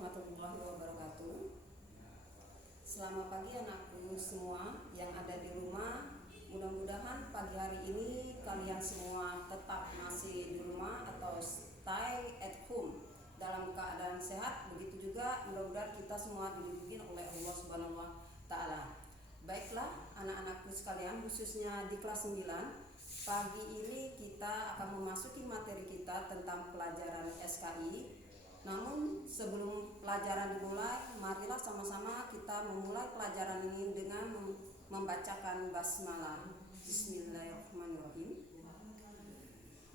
warahmatullahi wabarakatuh. Selamat pagi anakku semua yang ada di rumah. Mudah-mudahan pagi hari ini kalian semua tetap masih di rumah atau stay at home dalam keadaan sehat. Begitu juga mudah-mudahan kita semua dilindungi oleh Allah Subhanahu wa taala. Baiklah anak-anakku sekalian, khususnya di kelas 9, pagi ini kita akan memasuki materi kita tentang pelajaran SKI. Namun sebelum pelajaran dimulai, marilah sama-sama kita memulai pelajaran ini dengan membacakan basmalah. Bismillahirrahmanirrahim.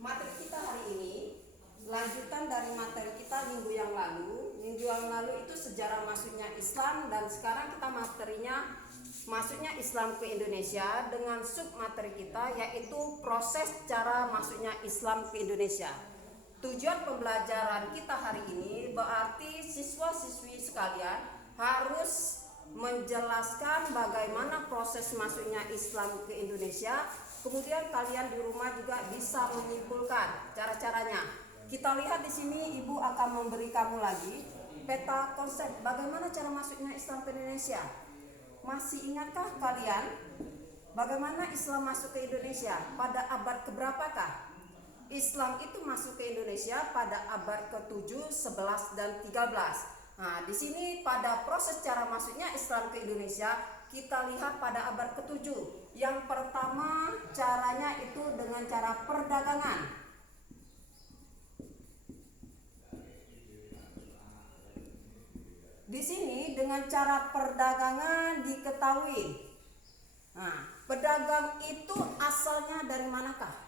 Materi kita hari ini lanjutan dari materi kita minggu yang lalu. Minggu yang lalu itu sejarah masuknya Islam, dan sekarang kita materinya masuknya Islam ke Indonesia dengan sub materi kita yaitu proses cara masuknya Islam ke Indonesia. Tujuan pembelajaran kita hari ini berarti siswa-siswi sekalian harus menjelaskan bagaimana proses masuknya Islam ke Indonesia. Kemudian kalian di rumah juga bisa menyimpulkan cara-caranya. Kita lihat di sini, Ibu akan memberi kamu lagi peta konsep bagaimana cara masuknya Islam ke Indonesia. Masih ingatkah kalian bagaimana Islam masuk ke Indonesia? Pada abad keberapakah? Islam itu masuk ke Indonesia pada abad ke-7, 11 dan 13. Nah, di sini pada proses cara masuknya Islam ke Indonesia, kita lihat pada abad ke-7. Yang pertama caranya itu dengan cara perdagangan. Di sini dengan cara perdagangan diketahui. Nah, pedagang itu asalnya dari manakah?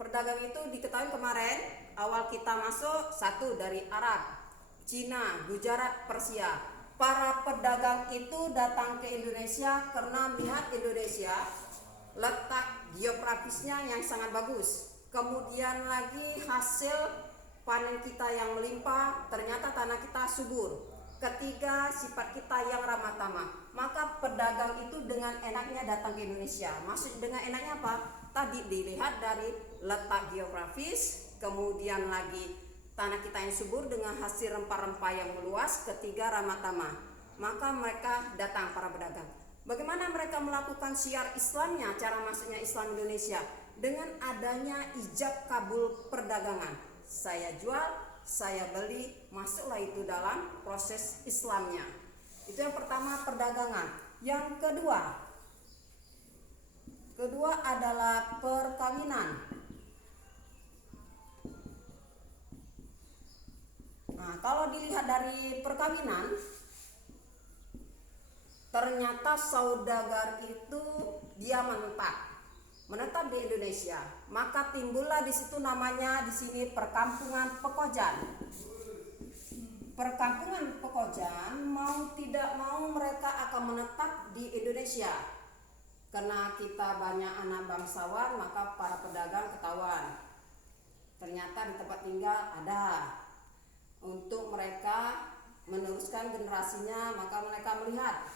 Pedagang itu diketahui kemarin awal kita masuk, satu dari Arab, Cina, Gujarat, Persia. Para pedagang itu datang ke Indonesia karena melihat Indonesia letak geografisnya yang sangat bagus. Kemudian lagi hasil panen kita yang melimpah, ternyata tanah kita subur. Ketiga, sifat kita yang ramah tamah. Maka pedagang itu dengan enaknya datang ke Indonesia. Maksud dengan enaknya apa? Tadi dilihat dari letak geografis, kemudian lagi tanah kita yang subur dengan hasil rempah-rempah yang meluas. Ketiga, ramah tamah. Maka mereka datang, para pedagang. Bagaimana mereka melakukan syiar Islamnya, cara masuknya Islam Indonesia? Dengan adanya ijab kabul perdagangan. Saya jual, saya beli, masuklah itu dalam proses Islamnya. Itu yang pertama, perdagangan. Yang kedua adalah perkawinan. Nah, kalau dilihat dari perkawinan, ternyata saudagar itu dia menetap di Indonesia. Maka timbullah di situ namanya di sini perkampungan Pekojan. Perkampungan Pekojan mau tidak mau mereka akan menetap di Indonesia. Karena kita banyak anak bangsawan, maka para pedagang ketahuan. Ternyata di tempat tinggal ada. Untuk mereka meneruskan generasinya, maka mereka melihat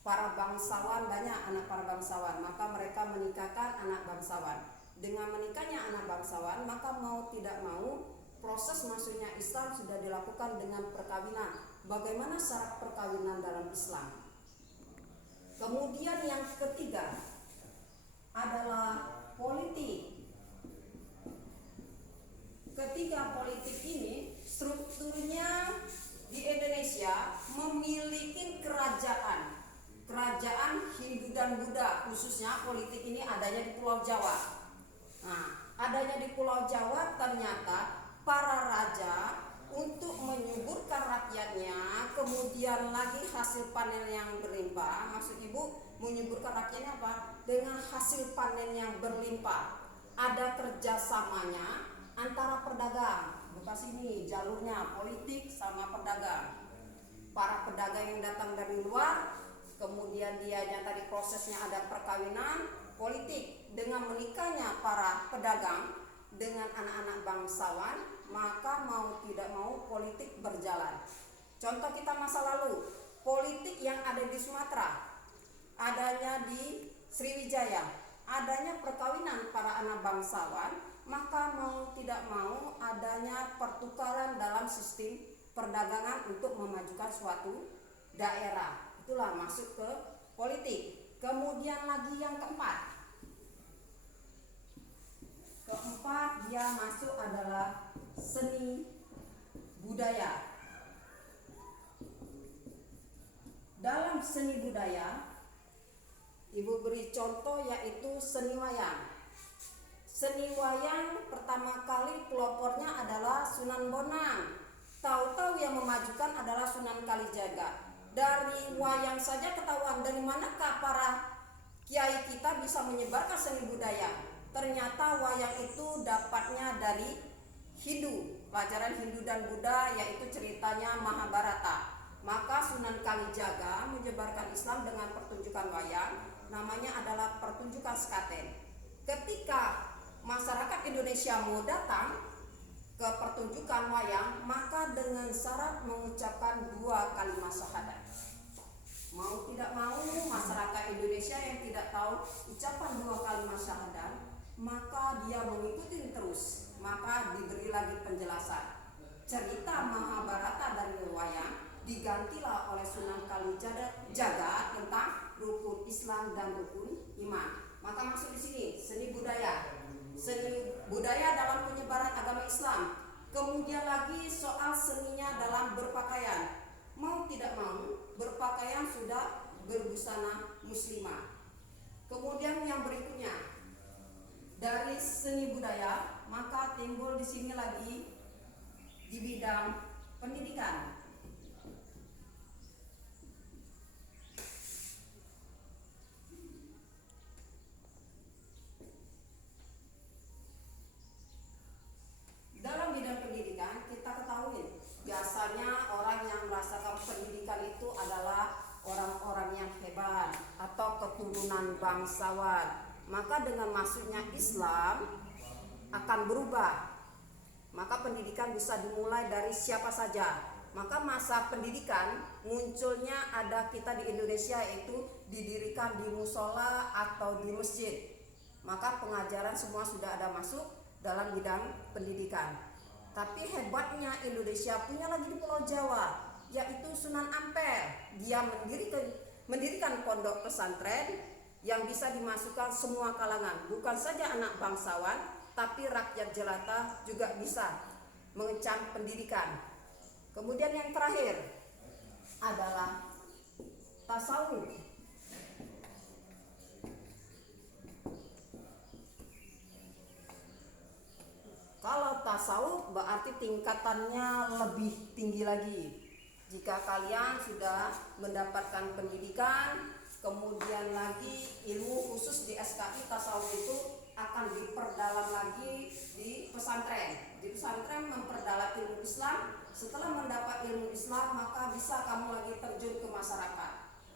para bangsawan, banyak anak para bangsawan, maka mereka menikahkan anak bangsawan. Dengan menikahnya anak bangsawan, maka mau tidak mau proses masuknya Islam sudah dilakukan dengan perkawinan. Bagaimana syarat perkawinan dalam Islam? Kemudian yang ketiga adalah politik. Ketiga, politik ini strukturnya di Indonesia memiliki kerajaan Hindu dan Buddha, khususnya politik ini adanya di Pulau Jawa. Nah, adanya di Pulau Jawa, ternyata para raja untuk menyuburkan rakyatnya, kemudian lagi hasil panen yang berlimpah. Maksud Ibu menyuburkan rakyatnya apa? Dengan hasil panen yang berlimpah. Ada kerjasamanya antara pedagang. Bukan sini jalurnya politik sama pedagang. Para pedagang yang datang dari luar, kemudian dia tadi prosesnya ada perkawinan, politik. Dengan menikahnya para pedagang dengan anak-anak bangsawan, maka mau tidak mau politik berjalan. Contoh kita masa lalu, politik yang ada di Sumatera, adanya di Sriwijaya, adanya perkawinan para anak bangsawan, maka mau tidak mau adanya pertukaran dalam sistem perdagangan untuk memajukan suatu daerah. Itulah masuk ke politik. Kemudian lagi yang keempat dia masuk adalah seni budaya. Dalam seni budaya, Ibu beri contoh yaitu seni wayang. Seni wayang pertama kali pelopornya adalah Sunan Bonang. Tahu-tahu yang memajukan adalah Sunan Kalijaga. Dari wayang saja ketahuan dari manakah para kiai kita bisa menyebarkan seni budaya. Ternyata wayang itu dapatnya dari Hindu, pelajaran Hindu dan Buddha, yaitu ceritanya Mahabharata. Maka Sunan Kalijaga menyebarkan Islam dengan pertunjukan wayang, namanya adalah pertunjukan sekaten. Ketika masyarakat Indonesia mau datang ke pertunjukan wayang, maka dengan syarat mengucapkan 2 kalimat syahadat. Mau tidak mau, masyarakat Indonesia yang tidak tahu ucapan 2 kalimat syahadat, maka dia mengikuti terus. Maka diberi lagi penjelasan. Cerita Mahabharata dari wayang digantilah oleh Sunan Kalijaga tentang rukun Islam dan rukun iman. Maka masuk di sini seni budaya. Seni budaya dalam penyebaran agama Islam. Kemudian lagi soal seninya dalam berpakaian. Mau tidak mau, berpakaian sudah berbusana muslimah. Kemudian yang berikutnya, dari seni budaya, maka timbul di sini lagi di bidang pendidikan. Dalam bidang pendidikan kita ketahui biasanya orang yang merasakan pendidikan itu adalah orang-orang yang hebat atau keturunan bangsawan. Maka dengan masuknya Islam akan berubah. Maka pendidikan bisa dimulai dari siapa saja. Maka masa pendidikan munculnya ada kita di Indonesia itu didirikan di musola atau di masjid. Maka pengajaran semua sudah ada masuk dalam bidang pendidikan. Tapi hebatnya Indonesia punya lagi di Pulau Jawa, yaitu Sunan Ampel. Dia mendirikan pondok pesantren yang bisa dimasukkan semua kalangan, bukan saja anak bangsawan, tapi rakyat jelata juga bisa mengecam pendidikan. Kemudian yang terakhir adalah tasawuf. Kalau tasawuf berarti tingkatannya lebih tinggi lagi. Jika kalian sudah mendapatkan pendidikan, kemudian lagi ilmu khusus di SKI tasawuf itu akan diperdalam lagi di pesantren. Di pesantren memperdalam ilmu Islam. Setelah mendapat ilmu Islam, maka bisa kamu lagi terjun ke masyarakat.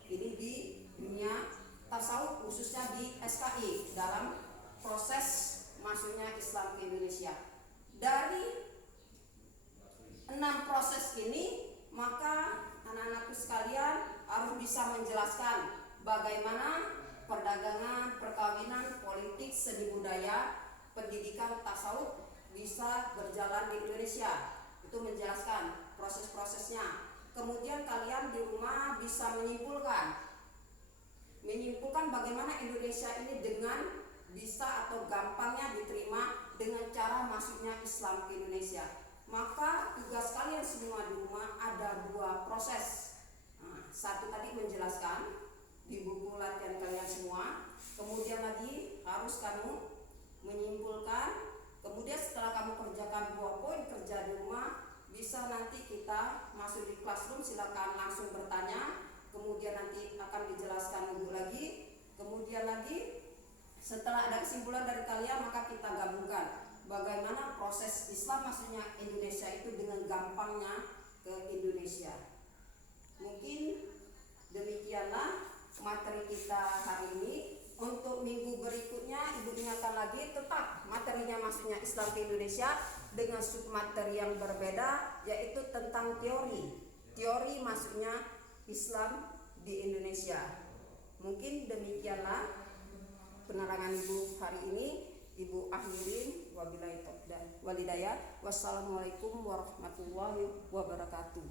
Ini di dunia tasawuf khususnya di SKI dalam proses masuknya Islam ke Indonesia. Dari 6 proses ini, maka anak-anakku sekalian harus bisa menjelaskan bagaimana perdagangan, perkawinan, politik, seni budaya, pendidikan, tasawuf bisa berjalan di Indonesia. Itu menjelaskan proses-prosesnya. Kemudian kalian di rumah bisa menyimpulkan bagaimana Indonesia ini dengan bisa atau gampangnya diterima dengan cara masuknya Islam ke Indonesia. Maka tugas kalian semua di rumah ada 2 proses. Satu tadi menjelaskan di buku latihan kalian semua. Kemudian lagi harus kamu menyimpulkan. Kemudian setelah kamu kerjakan 2 poin kerja di rumah, bisa nanti kita masuk di classroom, silakan langsung bertanya. Kemudian nanti akan dijelaskan ibu lagi. Kemudian lagi setelah ada kesimpulan dari kalian, maka kita gabungkan bagaimana proses Islam masuknya Indonesia itu dengan gampangnya ke Indonesia. Mungkin demikianlah materi kita hari ini. Untuk minggu berikutnya ibu ingatkan lagi tetap materinya masuknya Islam ke Indonesia dengan submateri yang berbeda, yaitu tentang teori masuknya Islam di Indonesia. Mungkin demikianlah penerangan ibu hari ini. Ibu akhirin wabillahi taufiq wal hidayah. Wassalamualaikum warahmatullahi wabarakatuh.